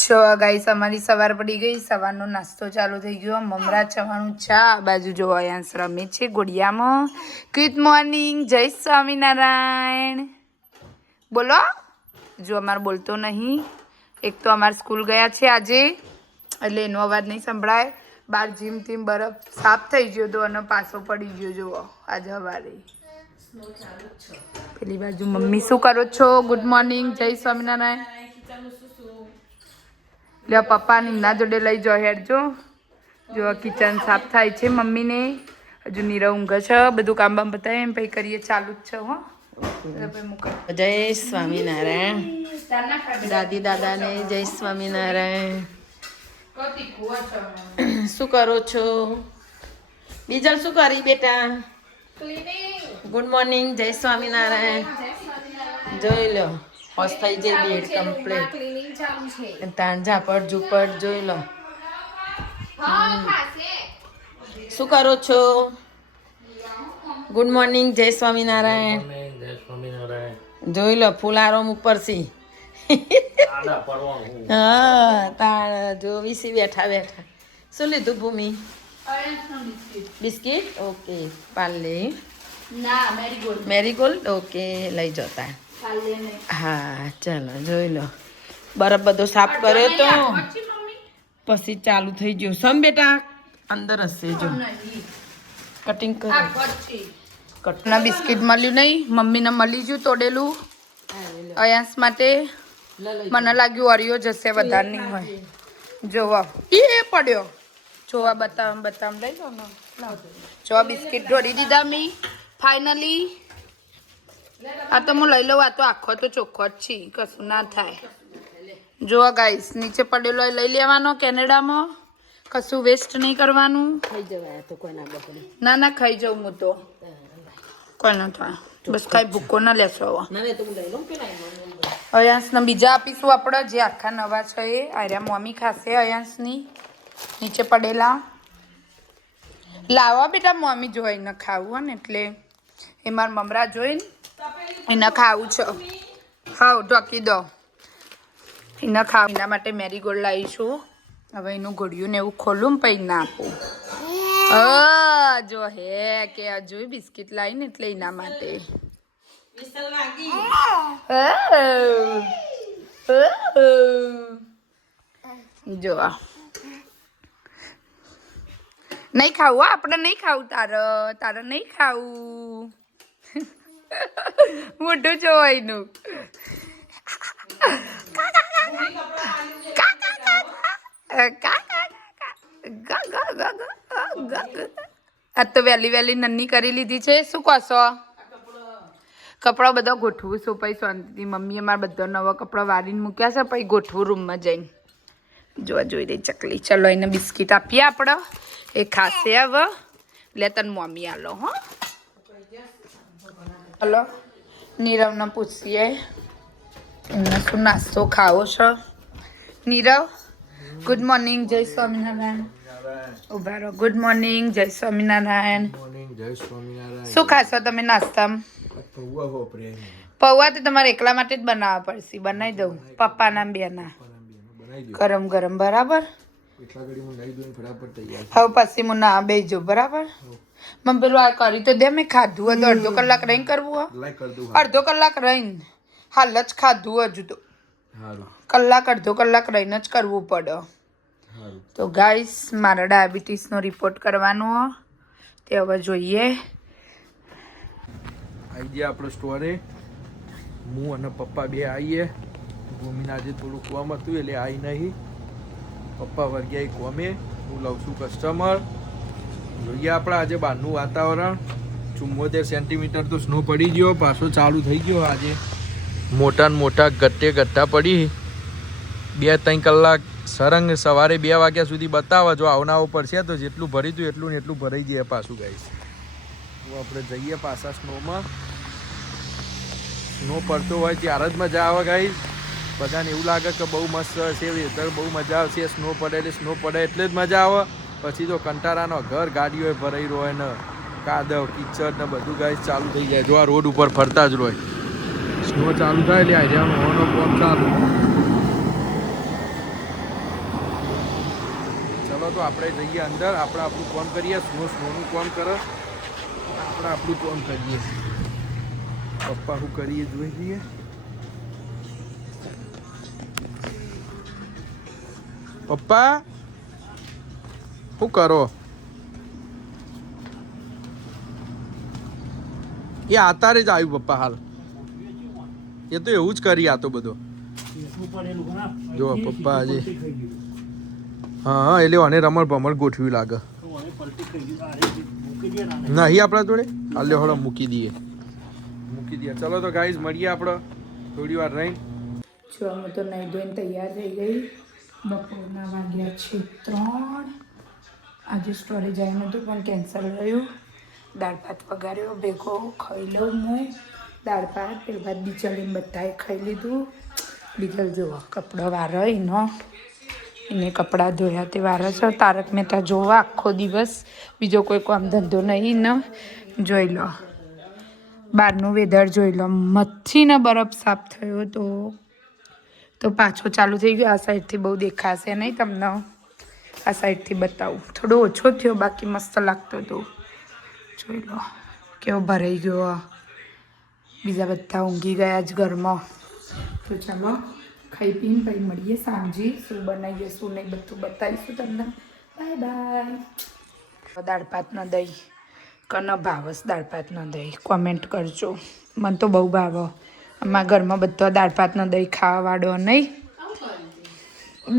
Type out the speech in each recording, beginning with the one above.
છો ગાઈસ અમારી સવાર પડી ગઈ. સવારનો નાસ્તો ચાલુ થઈ ગયો. મમરા ચવાણું ચા. આ બાજુ જો અયાંશ રમે છે ઘોડિયામાં. ગુડ મોર્નિંગ, જય સ્વામિનારાયણ. બોલો. જો અમારે બોલતો નહીં. એક તો અમારે સ્કૂલ ગયા છે આજે, એટલે એનો અવાજ નહીં સંભળાય. બાર જીમ થીમ બરફ સાફ થઈ ગયો તો અને પાછો પડી ગયો. જુઓ આજે સવારે. પેલી બાજુ મમ્મી શું કરો છો? ગુડ મોર્નિંગ, જય સ્વામિનારાયણ. લે પપ્પા નિમના જોડે લઈ જો હેડજો. જો કિચન સાફ થાય છે મમ્મીને. હજુ નીરવ ઊંઘ છે. બધું કામ બામ બતાવે એમ પછી કરીએ, ચાલુ જ છે. હો જય સ્વામિનારાયણ. દાદી દાદાને જય સ્વામિનારાયણ. શું કરો છો? બીજલ શું કરી બેટા? ગુડ મોર્નિંગ, જય સ્વામિનારાયણ. જોઈ લો હોશ થઈ જાય બેડ કમ્પ્લીટ. તાણ ઝાપડ ઝુપડ જોઈ લો. શું કરો છો? ગુડ મોર્નિંગ, જય સ્વામિનારાયણ. જોઈ લો ફૂલારોમ ઉપરથી. હા તાણ જો વીસી બેઠા બેઠા. શું લીધું Bhumi? Biscuit. Okay. Parle Marigold. Okay લઈ જતા. હા ચાલો જોઈ લો. બરફ બધો સાફ કર્યો તો પછી ચાલુ થઈ ગયો. સમ બેટા અંદર હશે જો કટિંગ કરો. ના બિસ્કિટ મળ્યું નહીં. મમ્મીને મળી ગયું તોડેલું અયાંશ માટે. મને લાગ્યું ઓરિયો જશે, વધારે નહીં હોય. જોવા એ પડ્યો. જોવા બતાવ લઈ લો ને. જોવા બિસ્કિટ ઢોળી દીધા મી ફાઇનલી. આ તો હું લઈ લઉં. આ તો આખો તો ચોખ્ખો જ છે, કશું ના થાય. જોવા ગાઈસ નીચે પડેલો લઈ લેવાનો. કેનેડામાં કશું વેસ્ટ નહીં કરવાનું. થઈ જવાય તો કોઈ ના બગડે. ના ના ખાઈ જાઉં હું તો, કોઈ ના થાય. બસ કાંઈ ભૂકો ના લેશો. અયાંશને બીજા આપીશું આપણે, જે આખા નવા છે એ. આર્યા મમ્મી ખાશે અયાંશની. નીચે પડેલા લાવવા બેટા. મમ્મી જોઈને ખાવું ને એટલે એ મારા મમરા જોઈને એને ખાવું છે. હા ઢોકી દો. એને ખાવ એના માટે મેરીગોલ્ડ લાવીશું. હવે એનું ઘોડિયું ને એવું ખોલું પછી ના આપું. જો હે કે હજુ બિસ્કિટ લાવી ને એટલે એના માટે. જો નહીં ખાવું. આપણે નહીં ખાવું. તારે નહીં ખાવું. મોઢું જોવા એનું. આ તો વહેલી નન્ની કરી લીધી છે. શું કહશો? કપડા બધા ગોઠવું છું પછી શાંતિથી. મમ્મીએ મારા બધા નવા કપડા વાળીને મૂક્યા છે, પછી ગોઠવું રૂમમાં જઈને. જોવા જોઈ રહી ચકલી. ચલો એને બિસ્કિટ આપીએ આપણે. એ ખાશે હવે. લે તને મમ્મી આલો. હો હલો નીરવને પૂછીએ એમને શું નાસ્તો ખાવો છો. નીરવ ગુડ મોર્નિંગ, જય સ્વામિનારાયણ. ઉભા રહો. ગુડ મોર્નિંગ, જય સ્વામિનારાયણ. શું ખાશો તમે નાસ્તામાં? પૌવા તો તમારે એકલા માટે જ બનાવવા પડશે. બનાવી દઉં પપ્પાના બેના ગરમ ગરમ. બરાબર. હવે પછી હું ના બેજો. બરાબર. મને પેલું આ કરી તો દે. મેં ખાધું હતું. અડધો કલાક રહીને કરવું. અડધો કલાક રહીને હાલ જ ખાધું. હજુ તો અડધો કલાક રહીને જ કરવું પડે. તો ગાઈસ મારા ડાયાબિટીસનો રિપોર્ટ કરવાનો તે હવે જોઈએ. આવી ગયા આપણો સ્ટોરે. હું અને પપ્પા બે આવીએ. ભૂમિને આજે થોડું કોમ હતું એટલે આવી નહીં. પપ્પા વર્ગ્યા કોમે. હું લઉં છું કસ્ટમર. જોઈએ આપણે આજે બહારનું વાતાવરણ. 74 સેન્ટીમીટર તો સ્નો પડી ગયો. પાછો ચાલુ થઈ ગયો આજે. મોટા ને મોટા ગટ્ટા પડી. 2-3 કલાક સરંગ સવારે 2 વાગ્યા સુધી બતાવે. જો આવનાવો પડશે તો જેટલું ભરી હતું એટલું ને એટલું ભરાઈ જાય પાછું ગાઈસ. તો આપણે જઈએ પાછા સ્નોમાં. સ્નો પડતો હોય ત્યારે જ મજા આવે ગાઈસ. બધાને એવું લાગે કે બહુ મસ્ત છે વેધર, બહુ મજા આવશે. સ્નો પડે એટલે સ્નો પડે એટલે જ મજા આવે. પછી તો કંટારાનો ઘર ગાડીઓ ભરાઈ રહ્યો ને કાદવ કિચડ ને બધું ગાઈસ ચાલુ થઈ જાય. જો આ રોડ ઉપર ફરતા જ રહે. સ્નો ચાલુ થાય એટલે આઈડિયાનો હોવાનો કોમ ચાલુ. ચલો તો આપણે જઈએ અંદર, આપણે આપણું કામ કરીએ. સ્નોનું કામ કરે, આપણે આપણું કામ કરીએ. પપ્પા શું કરીએ જોઈ લઈએ. પપ્પા શું કરો? એ આતારે જ આવ્યું પપ્પા હાલ. એ તો એવું જ કરી આ તો બધો. જો પપ્પા આજે હા એટલે અને રમણ ભમણ ગોઠવ્યું લાગે. નહીં આપણા જોડે હાલ હળો મૂકી દઈએ. ચલો તો ગાઈઝ મળીએ આપણે થોડી વાર રહીને. જો અમે તો નહીં ધોઈને તૈયાર થઈ ગઈ. બપોરના વાગ્યા છે 3. આજે સ્ટોરેજ આવ્યું નહોતું પણ કેન્સલ રહ્યું. દાળ ભાત વઘાર્યો ભેગો ખાઈ લઉં હું. દાળ ભાત પેલા ભાત બિચારીને બધાએ ખાઈ લીધું. બીજલ જુઓ કપડો વારો એનો, એને કપડાં ધોયા તે વારો છે. તારક મહેતા જોવા આખો દિવસ, બીજો કોઈ કામ ધંધો નહીં ને. જોઈ લો બહારનું વેધર જોઈ લો. મચ્છીને બરફ સાફ થયો તો પાછો ચાલુ થઈ ગયો. આ સાઈડથી બહુ દેખાશે નહીં તમને, આ સાઈડથી બતાવું. થોડો ઓછો થયો, બાકી મસ્ત લાગતો હતો. જોઈ લો કેવો ભરાઈ ગયો. બીજા બધા ઊંઘી ગયા જ ઘરમાં. તો ચાલો ખાઈ પીને પછી મળીએ સાંજે. શું બનાવીએ શું નહીં બધું બતાવીશું તમને. Bye bye. દાળ ભાતનો દહીં કનો ભાવસ? દાળ ભાતનો દહીં કોમેન્ટ કરજો. મને તો બહુ ભાવે. અમારા ઘરમાં બધો દાળ ભાતનો દહીં ખાવા વાળો નહીં.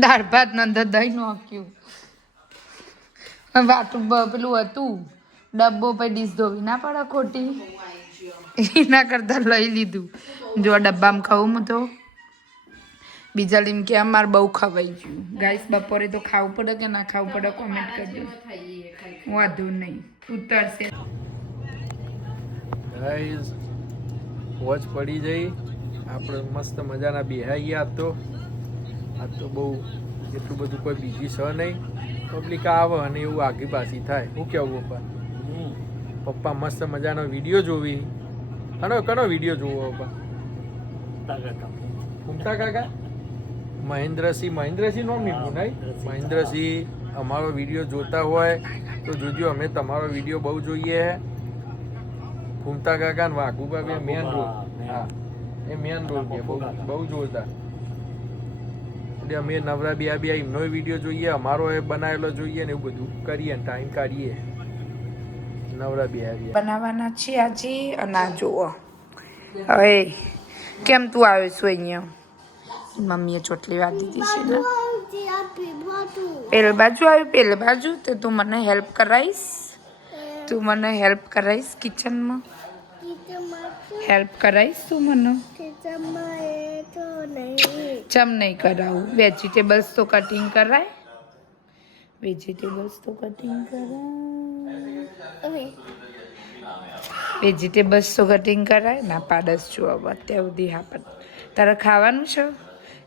દાળ ભાતનો અંદર દહીં નાખ્યું. વાટું પેલું હતું ડબ્બો પછી ડીશ ધોવી ના પડે ખોટી, એના કરતાં લઈ લીધું. જો ડબ્બામાં ખાવું હું તો. બીજા લીમ કે અમારે બહુ ખવાઈ ગયું. ગાઈસ બપોરે તો ખાવું પડે કે ના ખાવું પડે કોમેન્ટ કરજો. વાંધો નહીં ઉતરશે. ગાઈઝ વોચ પડી જઈ. આપણે મસ્ત મજાના બેહાઈએ. આજ તો બહુ એટલું બધું કોઈ બીજી છે નહીં. પબ્લિક આવે અને એવું આગી પાછી થાય. શું કહેવું પપ્પા મસ્ત મજાનો વિડીયો જોવી. કનો વિડીયો જોવો પપ્પા? ઘૂમતા કાકા મહેન્દ્રસિંહ નામ નીકળ્યું નહીં? મહેન્દ્રસિંહ અમારો વિડીયો જોતા હોય તો જોજો. અમે તમારો વિડીયો બહુ જોઈએ. ઘૂમતા કાકા ને વાઘુબા બે મેન રોલ. હા એ મેન રોલ છે. બહુ જોતા. એટલે અમે નવરા બે એમનો વિડીયો જોઈએ, અમારો એ બનાવેલો જોઈએ ને એવું બધું કરીએ, ટાઈમ કાઢીએ. નવરા બે બનાવવાના છે આજે. અને આ જુઓ હવે કેમ તું આવ્યો છું અહીંયા? મમ્મીએ ચોટલી વાર દીધી છે ને. પેલી બાજુ આવ્યું, પેલી બાજુ. તો તું મને હેલ્પ કરાવીશ? કિચનમાં હેલ્પ કરાવીશ તું મને? ચમ નહીં કરાવું? વેજીટેબલ્સ તો કટિંગ કરાય. વેજીટેબલ્સ તો કટિંગ કરાય. ના પાડસ છું હવે અત્યાર સુધી. હા પણ તારે ખાવાનું છે?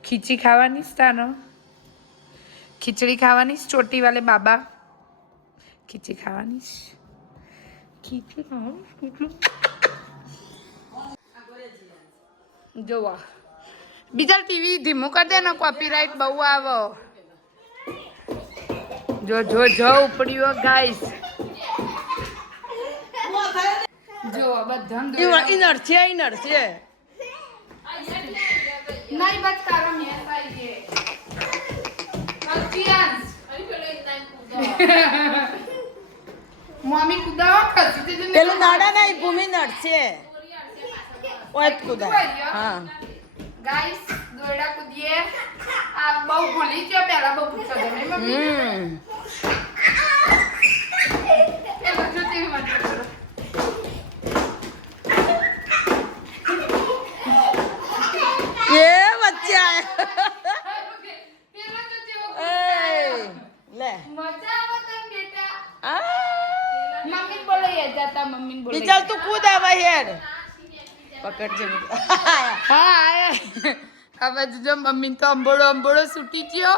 ખીચડી ખાવાની છે તારે? ખીચડી ખાવાની છે? ચોટી વાલે બાબા ખીચડી ખાવાની છે? ખીચડી ખાવાની. જોવા બીજા ટીવી ધીમું કરી દે ને, કોપીરાઇટ બહુ આવે. જો ઉપડ્યો ગાઈસ. જો બધા ઇનર છે. નહીં બસ તારો મેસ આવી મમ્મી કુદાવા ખસી પેલું નાડા નહીં, ભૂમિ નડ છે. ઓય કુદા. હા ગાઈસ દોરડા કૂદીએ. આ બહુ ભૂલી ગયો. પહેલા બહુ પૂછતો હતો નહીં મમ્મી? એ બધું તેવી વાત કરો. એ વચ્ચે લે મજા આવે તને બેટા? આ મમ્મી બોલે જાતા. મમ્મી બોલે ચાલ તું કૂદ આવે હેડ પકડજે. હા હવે જો મમ્મી તો અંબોળો છૂટી ગયો.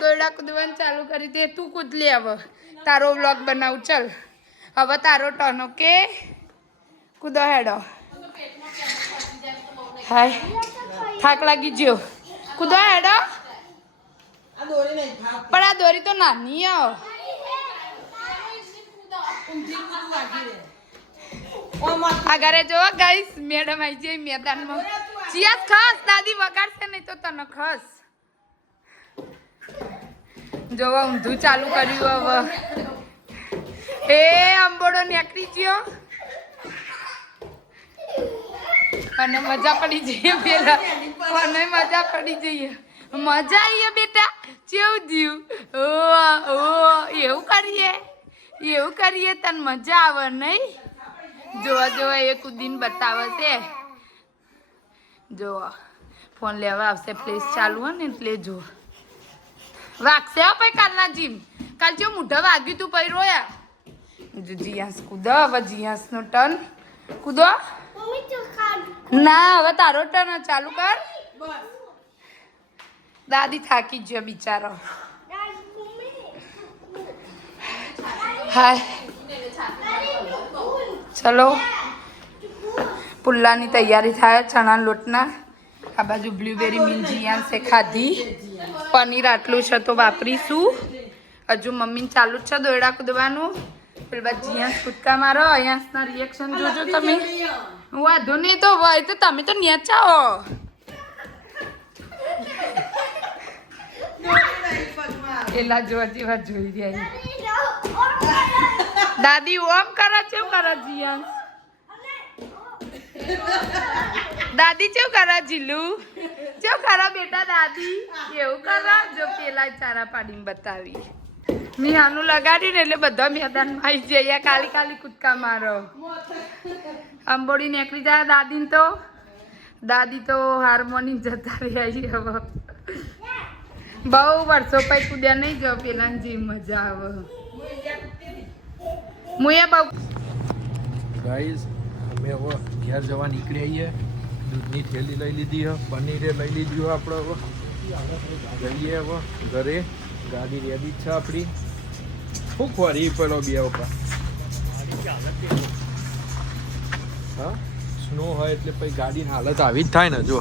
દોરડા કૂદવાનું ચાલુ કરી દે. તું કૂદ લે. હવે તારો વ્લોગ બનાવું. ચાલ હવે તારો ટર્ન. ઓકે કૂદો હેડો. હાય થાક લાગી ગયો. કૂદો હેડો. પણ આ દોરી તો નાની આવ આ ઘરે જો ગાઈસ મેડમ આવી છે મેદાનમાં ચિયાસ ખસ દાદી વગાડશે નહીં તો તને ખસ જોવા ઊંધું ચાલુ કર્યું હવે એ અંબોડો નીકળી ગયો અને મજા પડી જઈએ પેલા અને મજા પડી જઈએ મજા આવીએ બેટા કેવું થયું ઓ એવું કરીએ તને મજા આવે નહીં જોવા જોવા એ કુદીને બતાવે છે જોવા ફોન લેવા આવશે પ્લેસ ચાલુ હોય ને એટલે જો વાગશે હો ભાઈ કાલના જીમ કાલ જો મોઢા વાગ્યું તું પછી રોયા જો જીયાસ કૂદો હવે જીયાસનો ટર્ન કૂદો ના હવે તારો ટર્ન ચાલુ કર દાદી થાકી ગયો બિચારો હાય ચલો પુલ્લાની તૈયારી થાય ચણા લોટના આ બાજુ બ્લુબેરી મિંજીયાંસે ખાધી પનીર આટલું છે તો વાપરીશું હજુ મમ્મીને ચાલુ જ છે દોરડા કૂદવાનું પેલી બાદ જીયાંસ કૂદકા મારો અહીંયાના રિએક્શન જોજો તમે વાંધો નહીં તો હોય તો તમે તો નેચાઓ પેલા જોવા જેવા જોઈ રહ્યા દાદી ઓમ કરે છે કરે જીયાંસ દાદી કેવું કરે જીલુ કેવું કરે બેટા દાદી એવું કરે જો પેલા ચારા પાડીને બતાવી મેં આનું લગાડ્યું ને એટલે બધા મેદાનમાં આવી જઈએ કાલી કાલી કૂદકા મારો અંબોડી નીકળી જાય દાદી તો હાર્મોની જતા રહ્યા હવે બહુ વર્ષો પછી કૂદ્યા નહીં જાવ પેલા જે મજા આવે હું એ બહુ ગાઈઝ અમે હવે ઘેર જવા નીકળી આવીએ દૂધની થેલી લઈ લીધી હે પનીરે લઈ લીધું આપણે હવે જઈએ હવે ઘરે ગાડી રેડી છે આપણી શું ખોરી પેલો બે ઉપર હા સ્નો હોય એટલે પછી ગાડીની હાલત આવી જ થાય ને જો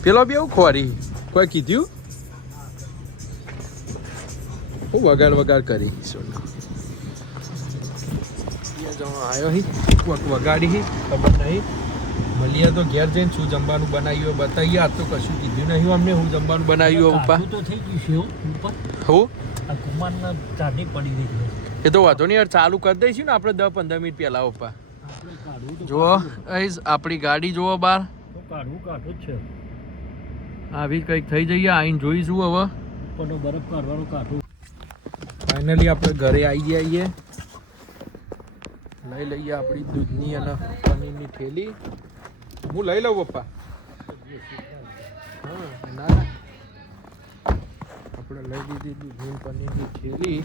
પેલો બે ખોરી કોઈ કીધું હું વગાડ કરી સોના આવ્યો હી વગાડી હી ખબર નહીં મળીએ તો ઘેર જઈને શું જમવાનું બનાવ્યું બતાવીએ આ તો કશું કીધું નહીં અમને હું જમવાનું બનાવ્યું પપ્પા તો થઈ ગયું છે હું આ કુમારના ચાટી પડી ગઈ છે એ તો વાંધો નહીં યાર ચાલુ કરી દઈશું ને આપણે 10-15 મિનિટ પહેલા પપ્પા આપણે કાઢવું તો જુઓ આપણી ગાડી જુઓ બહાર કાઢવું કાઢવું જ છે આવી કંઈક થઈ જઈએ આવીને જોઈશું હવે ઉપરનો બરફ કાઢવાનું કાઢવું ફાઇનલી આપણે ઘરે આવી જઈએ લઈ લઈએ આપણી દૂધની અને પનીરની થેલી હું લઈ લઉં પપ્પા હા ના આપણે લઈ લીધી દૂધની પનીરની થેલી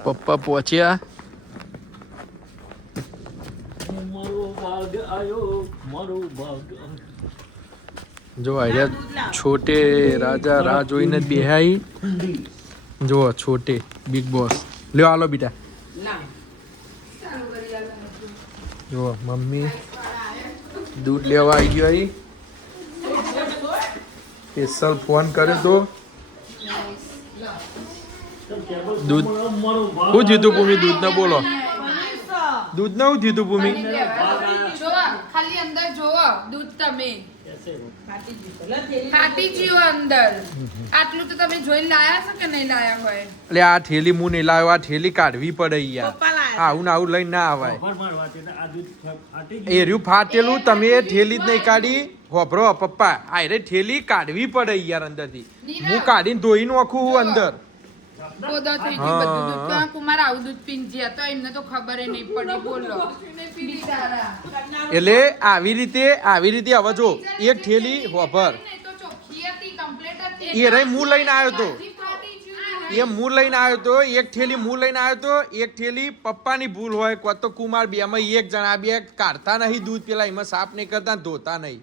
પપ્પા પહોંચ્યા મારો ભાગ આવ્યો મારો ભાગ જો આર્યા છોટે રાજા રાહ જોઈને જ બેહાઈ જો છોટે બિગ બોસ લ્યો આલો બેટા જો મમ્મી દૂધ લેવા આવી ગયો અહીં સ્પેશિયલ ફોન કર્યો તો દૂધ શું થયું તું ભૂમિ દૂધ ને બોલો દૂધ ને શું થયું તું ભૂમિ જોવા ખાલી અંદર જોવો દૂધ તમે ફાટી ગયું અંદર આટલું તો તમે જોઈને લાયા છો કે નહીં લાયા હોય એટલે આ થેલી હું નહીં લાવ્યો આ થેલી કાઢવી પડે યાર આવું ને આવું લઈને ના આવાય એ રહ્યું ફાટેલું તમે એ થેલી જ નહીં કાઢી હોભરો પપ્પા આ રે થેલી કાઢવી પડે યાર અંદરથી હું કાઢીને ધોઈ નાખું હું અંદર બોધો થઈ ગયું બધું દૂધ તો કુમાર આવું દૂધ પીન જ્યા તો એમને તો ખબર નહીં પડી બોલો બિચારા એટલે આવી રીતે હવે જો એક થેલી હોભર તો ચોખ્ખી હતી કમ્પ્લીટ હતી એ રહી હું લઈને આવ્યો તો એ હું લઈને આવ્યો તો એક થેલી હું લઈને આવ્યો તો એક થેલી પપ્પાની ભૂલ હોય કો તો કુમાર બેમાં એક જણા બે કાઢતા નહીં દૂધ પેલા એમાં સાફ નહીં કરતા ધોતા નહીં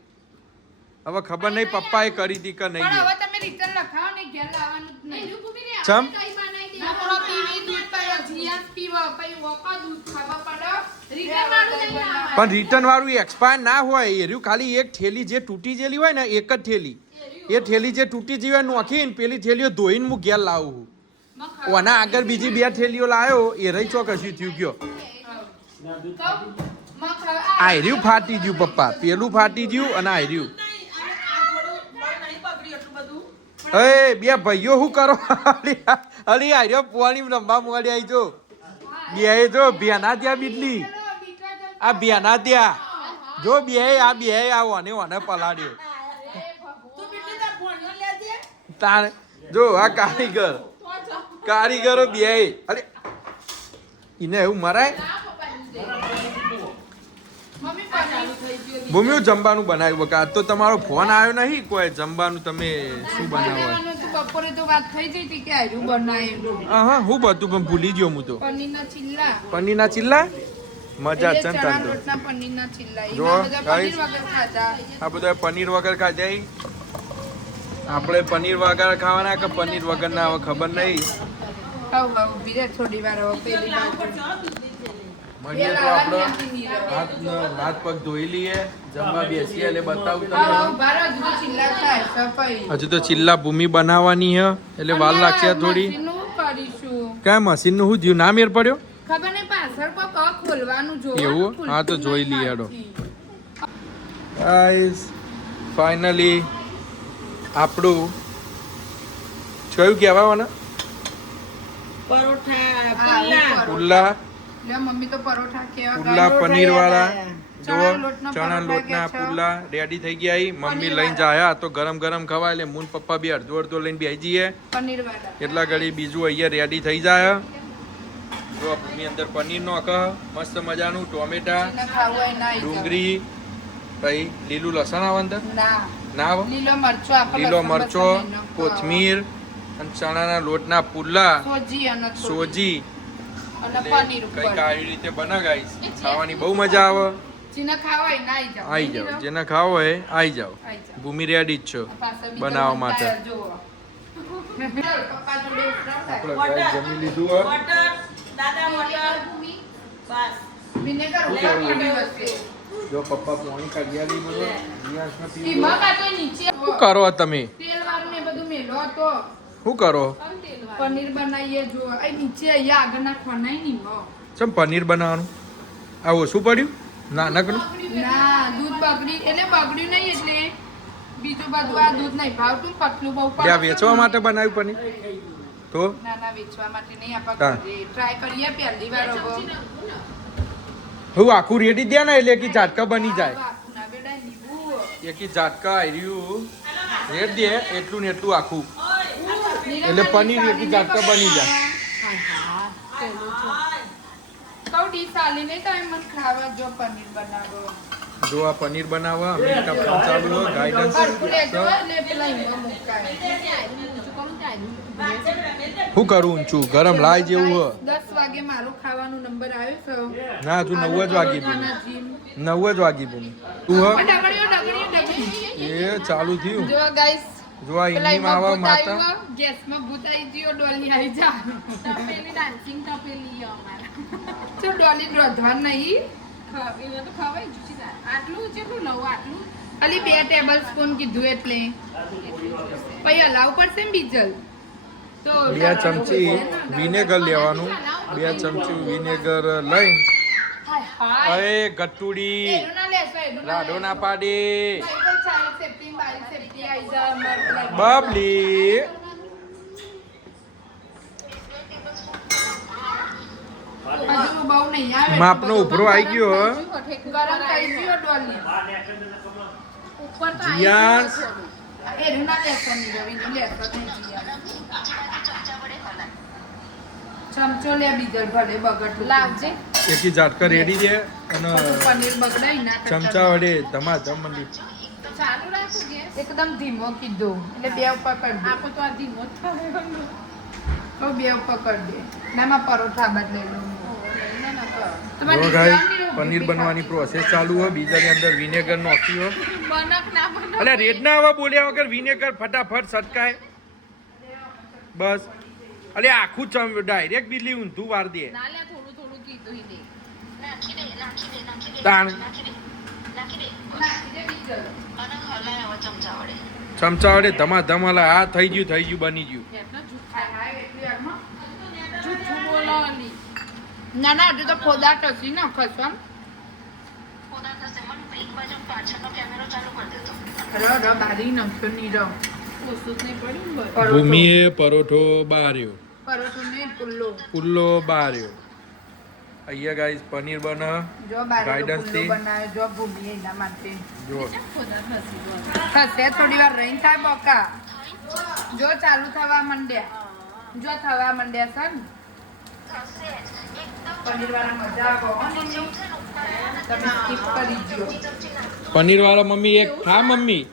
હવે ખબર નહીં પપ્પાએ કરી હતી કે નહીં પણ હવે તમે રિટર્ન લખાવો ને ઘેર લાવવાનું જ નહીં ચમ નકરો પીવી દૂધ પાયો જીયાસ પીવો પછી વોકા દૂધ ખાવા પડો રિટર્ન વાળું નહીં લાવવાનું પણ રિટર્ન વાળું એક્સપાયર ના હોય એ રહ્યું ખાલી એક થેલી જે તૂટી ગયેલી હોય ને એક જ થેલી એ થેલી જે તૂટી જીવે નોખીને પેલી થેલીઓ ધોઈને હું ઘેર લાવું ઓના આગળ બીજી 2 થેલીઓ લાવ્યો એ રહી ચો કશું થયું ગયો આયર્યું ફાટી ગયું પપ્પા પેલું ફાટી ગયું અને આયર્યું એ બે ભાઈઓ શું કરો અલી આર્યો પોણી રમવા મોડી આવી જો બે જો બેના ત્યાં બીટલી આ બેના ત્યાં જો બે આ ઓને પલાડ્યો તારે જો આ કારીગરો બે અરે એને એવું મરાય ભૂમિ જમવાનું બનાવ્યું બકા આજ તો તમારો ફોન આવ્યો નહીં કોઈ જમવાનું તમે શું બનાવો બપોરે તો વાત થઈ જઈ હતી કે આયરું બનાવ્યું હા હું બધું પણ ભૂલી ગયો હું તો પનીરના ચિલ્લા મજા છે ને તાર તો પનીરના ચિલ્લા જો ગાઈસ આ બધા પનીર વગર ખાધા આપણે પનીર વગર ખાવાના કે પનીર વગર ના હવે ખબર નહીં થોડી વાર પેલી મળીએ તો આપણે હાથ પગ ધોઈ લઈએ જમવા બેસીએ એટલે બતાવું તમને હજુ તો ચિલ્લા ભૂમિ બનાવવાની છે એટલે વાર લાગશે થોડી કયા મશીન નું શું થયું ના મેર પડ્યો ખબર નહીં પાછળ કોઈ ખોલવાનું જો એવું હા તો જોઈ લઈએ હેડો ગાઈસ ફાઇનલી આપણું કયું કહેવાના પુલ્લા મમ્મી તો પરોઠા કેવા પુલ્લા પનીર વાળા જો ચણા લોટના પુલ્લા રેડી થઈ ગયા મમ્મી લઈને જાય તો ગરમ ગરમ ખવાય એટલે મૂન પપ્પા બી અડધો લઈને બેસી જઈએ પનીર વાળા એટલા ઘડી બીજું અહીંયા રેડી થઈ જાય જો ભૂમિ અંદર પનીર નો મસ્ત મજાનું ટોમેટા ડુંગળી પછી લીલું લસણ આવે અંદર ના આવે લીલો મરચો કોથમીર અને ચણાના લોટના પુલ્લા સોજી કઈ આવી રીતે બનાગાઈશ ખાવાની બહુ મજા આવે આઈ જાઓ જેને ખાવો હોય આઈ જાઓ ભૂમિ રેડી જ છો બનાવવા માટે આપણે જમી લીધું જો પપ્પા પાણી કાઢ્યા શું કરો તમે શું કરો પનીર બનાવીએ જો આ નીચે અહીંયા આગળ નાખવાના નહીં ચમ પનીર બનાવવાનું આવું શું પડ્યું નાનકડું ના દૂધ બગડી એટલે બગડ્યું નહીં એટલે બીજું બધું આ દૂધ નહીં ભાવતું પતલું બહુ ત્યાં વેચવા માટે બનાવ્યું પનીર તો ના વેચવા માટે નહીં આપણે ટ્રાય કરીએ પહેલી વાર હું આખું રેડી દે ને એટલે એકી ઝાટકા બની જાય એકી ઝાટકા આવ્યું રેડ દે એટલું ને એટલું આખું એટલે પનીર એકી ઝાટકા બની જાય જો આ પનીર બનાવવા અમેરિકા પણ ચાલુ હોય ગાઈડન્સ શું કરું ઊંચું ગરમ લાય જેવું હોય 10 વાગે મારો ખાવાનો નંબર આવ્યો છે ના તું 9 જ વાગી બોલી 9 જ વાગી બોલી તું એ ચાલુ થયું જો ગાઈસ જો આ ઇન્ની માવા માતા ગેસમાં ભૂત આવી ગયો ડોલી આવી જા તપેલી ડાન્સિંગ તપેલી અમારા તો ડોલી રોધવા નહીં ખાવે તો ખાવાય જુચી આટલું જેટલું લવ આટલું અલી 2 ટેબલ સ્પૂન કીધું એટલે પછી હલાવ પડશે ને બીજલ તો 2 ચમચી વિનેગર લેવાનું 2 ચમચી વિનેગર લઈ અરે ગટુડી રાડો ના પાડી બબલી માપનો ઉભરો આવી ગયો જીયાસ ચમચો લે બીજલ ભલે બગડ લાવજે એકી ઝાટકા રેડી દે અને પનીર બગડાઈ ના ચમચા વડે ધમાધમ મંડી ચાલુ રાખો ગેસ એકદમ ધીમો કીધો એટલે બે ઉપર કર દે આપો તો આ ધીમો થાય તો બે ઉપર કર દે નામાં પરોઠા બાદ લઈ લો જો ગાઈસ પનીર બનવાની પ્રોસેસ ચાલુ હોય બીજાની અંદર વિનેગર નાખ્યો બનક ના બનક અલે રેડ ના આવા બોલ્યા વગર વિનેગર ફટાફટ સટકાય બસ અલે આખું ડાયરેક્ટ બીલી ઊંધું વાર દે ના લે થોડું થોડું કીધું ઈ દે નાખી દે તાણ નાખી દે બીજલ અને હલાય ચમચા વડે ચમચા વડે ધમાધમ હલા આ થઈ ગયું બની ગયું ના ના હજુ તો ફોદા ટસી ને ખસમ બારી નાખ્યો નીરો ભૂમિએ પરોઠો બાર્યો પરોઠો નહીં પુલ્લો બાર્યો અહીંયા ગાઈસ પનીર બને જો બારી ગાઈડન્સ થી બનાવ્યો જો ભૂમિ એના માટે જો થશે થોડી વાર રહીને થાય બકા જો ચાલુ થવા માંડ્યા છે ને પનીર વાળા મજા આવે તમે સ્કીપ કરી દો પનીર વાળા મમ્મી એક ખા મમ્મી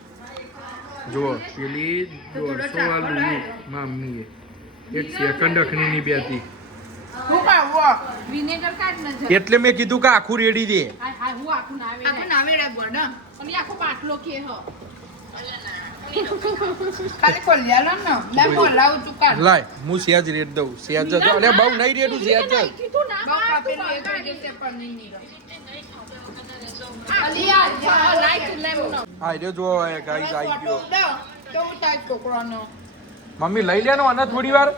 જુઓ પેલી 150 વાળું મમ્મી એક સેકન્ડ અખની ની બેતી હું ખાવો વિનેગર કાઢ ન જાય એટલે મેં કીધું કે આખું રેડી દે હું આખું ના વેડા ગોડ અને આખો પાટલો કે હ ખાલી ખોલ્યા લો ને મેં બોલાવું છું કાઢ લાય હું સેજ રેડ દઉં સેજ જ અરે બહુ નહીં રેડું સેજ જ બહુ કાપેલું એક હોય છે પનીર ની અલિયા લાઈટ લેમનો આ રહ્યો જો ગાઈસ આવી ગયો તો ઉતાર છોકરાનો મમ્મી લઈ લેનો અને થોડી વાર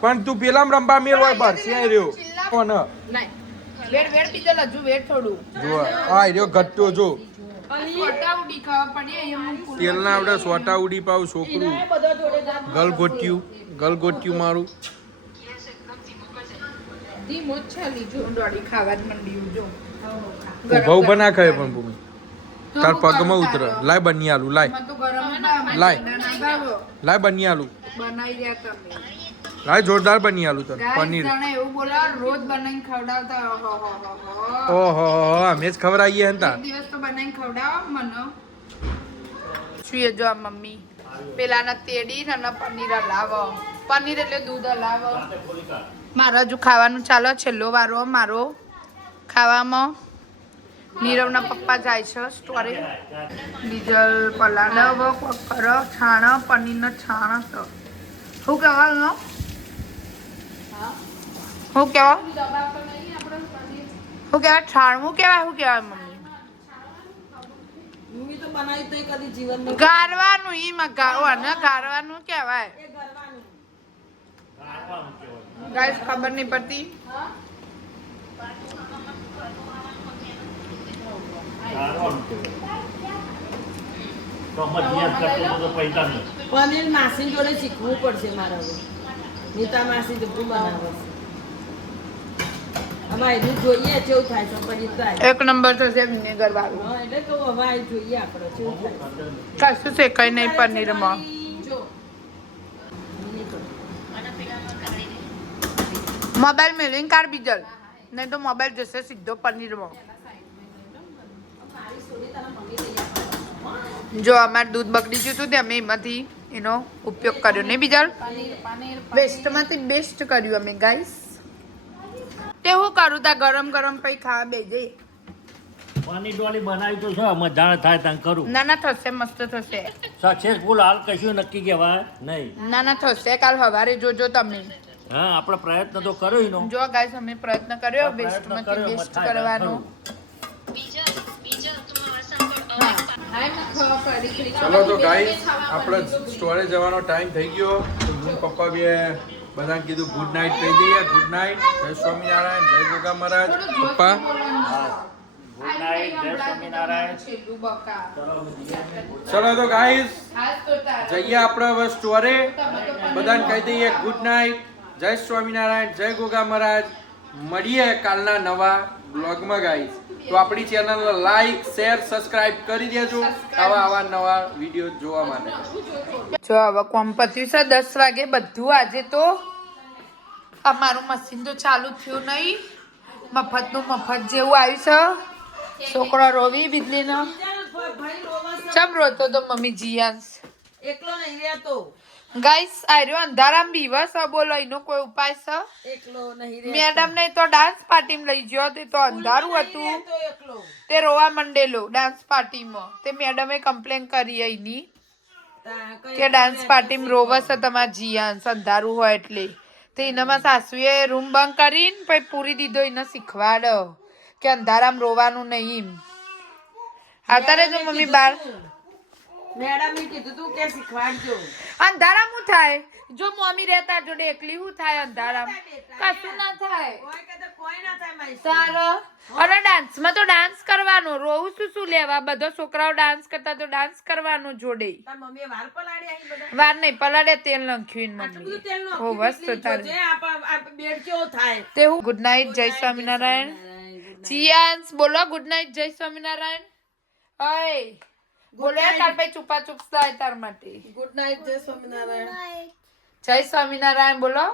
પણ તું પેલામ રંબા મેલ હોય બસ છે રહ્યો કોણ વેડ બીજો લજુ વેડ થોડું જો આ રહ્યો ઘટ્ટો જો ફોટા ઉડી ખાવા પડી એમ તેલના આવડે સોટા ઉડી પાવ છોકરું ગલગોટ્યું મારું દી મોચ્છાલી જો દોડી ખાવા જ મંડ્યું જો ઉભા ઉભા ના ખાય પણ ભૂમિ તાર પગમાં ઉતરે લાય બની આલું લાય તો ગરમ લાય બની આલું બનાવી રહ્યા તમે લાય જોરદાર બની આલું તને પનીર એવું બોલા રોજ બનાવીને ખવડાવતા ઓહો અમે જ ખવડાવીએ હંતા એક દિવસ તો બનાવીને ખવડાવો મને છુએ જો આ મમ્મી પેલાના તેડી અને પનીર લાવો પનીર એટલે દૂધ લાવો મારો હજુ ખાવાનું ચાલો છેલ્લો વારો મારો ખાવામાં નીરવના પપ્પા જાય છે સ્ટોરે ડીઝલ પલાડવ કર છાણ પનીરનો છાણ તો શું કહેવાનું શું કહેવાય છાણ શું કહેવાય મમ્મી ગારવાનું ઈમાં ગારવાનું કહેવાય ગાઈસ ખબર નહીં પડતી પનીર માસી જોડે શીખવું પડશે મારે હવે નીતા માસી જબરું બનાવે અમારે એટલું જોઈએ કેવું થાય છે પનીર થાય એક નંબર થશે વિનેગર વાળું એટલે તો હવે આ જોઈએ આપણે કેવું થાય કશું છે કઈ નહીં પનીરમાં જો મોબાઈલ મેળવીને કાઢ બીજલ નહીં તો મોબાઈલ જશે સીધો પનીરમાં જો અમારે દૂધ બગડી ગયું હતું તે અમે એમાંથી એનો ઉપયોગ કર્યો નહીં બીજલ વેસ્ટમાંથી બેસ્ટ કર્યું અમે ગાઈસ તે હું કરું તા ગરમ પછી ખાવા બેજે પાણી ડોલી બનાવી તો છે મજા થાય ત્યાં કરું ના થશે મસ્ત થશે સક્સેસફુલ હાલ કશું નક્કી કહેવાય નહીં ના થશે કાલ સવારે જોજો તમે હા આપણે પ્રયત્ન તો કર્યો એનો જો ગાઈસ અમે પ્રયત્ન કર્યો બેસ્ટમાંથી બેસ્ટ કરવાનો ચલો તો ગાઈસ આપણે સ્ટોરે જવાનો ટાઈમ થઈ ગયો તો હું પપ્પા બે બધાને કીધું ગુડ નાઇટ કહી દઈએ ગુડ નાઇટ જય સ્વામિનારાયણ જય ગોગા મહારાજ પપ્પા ગુડ નાઇટ જય સ્વામિનારાયણ ચલો તો ગાઈસ જઈએ આપણે હવે સ્ટોરે બધાને કહી દઈએ ગુડ નાઇટ જય સ્વામિનારાયણ જય ગોગા મહારાજ મળીએ કાલના નવા બ્લોગમાં ગાઈસ તો આપણી ચેનલને લાઈક શેર સબસ્ક્રાઇબ કરી દેજો આવા નવા વિડીયો જોવા માટે જો હવે કોમ પત્યું છે 10 વાગે બધું આજે તો અમારું મશીન તો ચાલુ થયું નહીં મફત જેવું આવ્યું છે છોકરો રોવી બીજલીનો ચમ રોતો તો મમ્મી જીયાંશ એકલો નહીં રહેતો ગાઈસ આર્યો અંધારામ બીવસ બોલો એનો કોઈ ઉપાય છે એકલો નહીં રહેતો મેડમ ને તો ડાન્સ પાર્ટીમાં લઈ ગયો તે તો અંધારું હતું એકલો તે રોવા મંડેલો ડાન્સ પાર્ટીમાં તે મેડમે કમ્પ્લેન કરી એની કે ડાન્સ પાર્ટીમાં રોવસ તમારા જીયાંશ અંધારું હોય એટલે તે એનામાં સાસુએ રૂમ બંધ કરીને પછી પૂરી દીધો એને શીખવાડો કે અંધારામ રોવાનું નહીં આવતા રહેજો મમ્મી બાર મેડમે કીધું તું કે શીખવાડજો. અંધારામ હું થાય જો મમ્મી રહેતા જોડે એકલી હું થાય અંધારામ કશું ના થાય કોઈ કે તો કોઈ ના થાય મારી તાર અને ડાન્સમાં તો ડાન્સ કરવાનો રોવું શું લેવા બધા છોકરાઓ ડાન્સ કરતા તો ડાન્સ કરવાનો જોડે તાર મમ્મીએ વાર પલાળી આવી બધા વાર નહીં પલાડે તેલ નાખ્યું આટલું મમ્મી બધું તેલ નો ઓ વસ્તુ તાર જે આ બેડ કેવો થાય તે હું ગુડ નાઇટ જય સ્વામિનારાયણ ચિયાન્સ બોલો ગુડ નાઇટ જય સ્વામિનારાયણ ઓય બોલો તાર પછી ચૂપા ચૂપ થાય તાર માટે ગુડ નાઇટ જય સ્વામિનારાયણ જય સ્વામિનારાયણ બોલો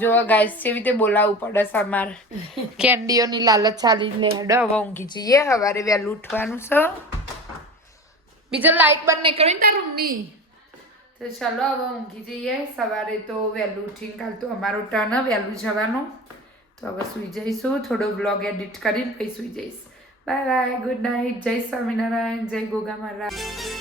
જો ગાઈસ કેવી રીતે બોલાવવું પડે છે અમાર કેન્ડીઓની લાલચ ચાલી લે હેડો હવે ઊંઘી જઈએ સવારે વહેલું ઉઠવાનું છે બીજો લાઈટ બંધ નહીં કરી તાર રૂમની તો ચાલો હવે ઊંઘી જઈએ સવારે તો વહેલું ઉઠીને કાલ તો અમારો ટર્ન વહેલું જવાનું તો હવે સુઈ જઈશું થોડો બ્લોગ એડિટ કરીને પછી સુઈ જઈશ બાય બાય ગુડ નાઇટ જય સ્વામિનારાયણ જય ગોગા મહારાજ